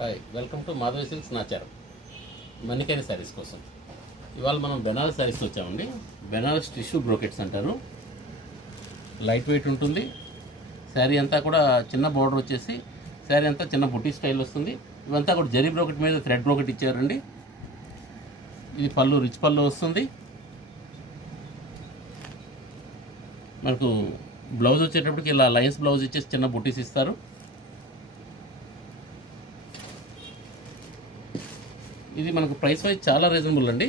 Hi, welcome to Madhavi silks Nacharam మన్నికైన saris కోసం. ఇవాళ మనం బెనారస్ శారీస్ వచ్చామండి. బెనారస్ టిష్యూ బ్రోకెట్స్ అంటారు. లైట్ వెయిట్ ఉంటుంది. శారీ అంతా కూడా చిన్న బార్డర్ వచ్చేసి శారీ అంతా చిన్న బుట్టి స్టైల్ వస్తుంది. ఇవంతా కూడా జరీ బ్రోకెట్ మీద థ్రెడ్ బ్రోకెట్ ఇచ్చారండి. ఇది పళ్ళు, రిచ్ పళ్ళు వస్తుంది. మనకు బ్లౌజ్ వచ్చేటప్పటికి ఇలా లైన్స్ బ్లౌజ్ ఇచ్చేసి చిన్న బుట్టీస్ ఇస్తారు. ఇది మనకు ప్రైస్ వైజ్ చాలా రీజనబుల్ అండి.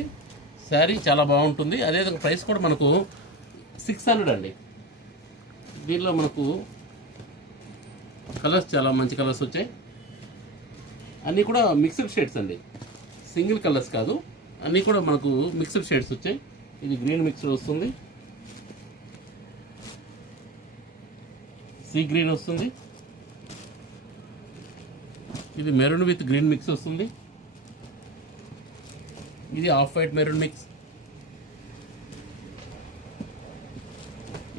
శారీ చాలా బాగుంటుంది. అదేవిధంగా ప్రైస్ కూడా మనకు 600 అండి. దీనిలో మనకు కలర్స్ చాలా మంచి కలర్స్ వచ్చాయి. అన్నీ కూడా మిక్స్డ్ షేడ్స్ అండి, సింగిల్ కలర్స్ కాదు, అన్నీ కూడా మనకు మిక్స్డ్ షేడ్స్ వచ్చాయి. ఇది గ్రీన్ మిక్స్డ్ వస్తుంది, సీ గ్రీన్ వస్తుంది, ఇది మెరూన్ విత్ గ్రీన్ మిక్స్ వస్తుంది, ఇది ఆఫ్ వైట్ మెరూన్ మిక్స్,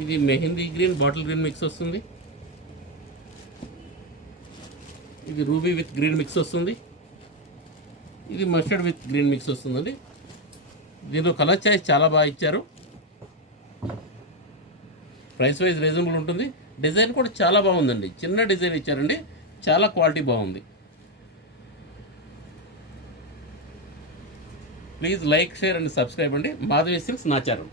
ఇది mehndi green bottle green mix వస్తుంది, ఇది రూబీ విత్ గ్రీన్ మిక్స్ వస్తుంది, ఇది మస్టర్డ్ విత్ గ్రీన్ మిక్స్ వస్తుందండి. దీనిలో కలర్ చాయిస్ చాలా బాగా ఇచ్చారు. ప్రైస్ వైజ్ రీజనబుల్ ఉంటుంది. డిజైన్ కూడా చాలా బాగుందండి. చిన్న డిజైన్ ఇచ్చారండి, చాలా క్వాలిటీ బాగుంది. Please like, share and subscribe అండి. మాధవి సిల్క్స్ నాచారం.